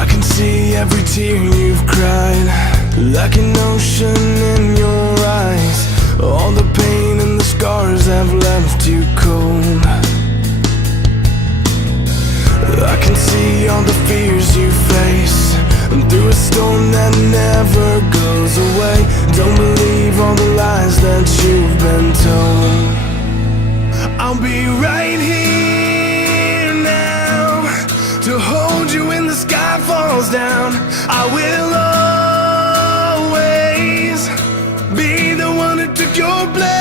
I can see every tear you've cried, like an ocean in your eyes. All the pain and the scars have left you cold. I can see all the fears you face, and through a storm that never goes away. Don't believe all the lies that you've been told. I'll be right here now to hold you when the sky falls down. I will always be the one who took your place.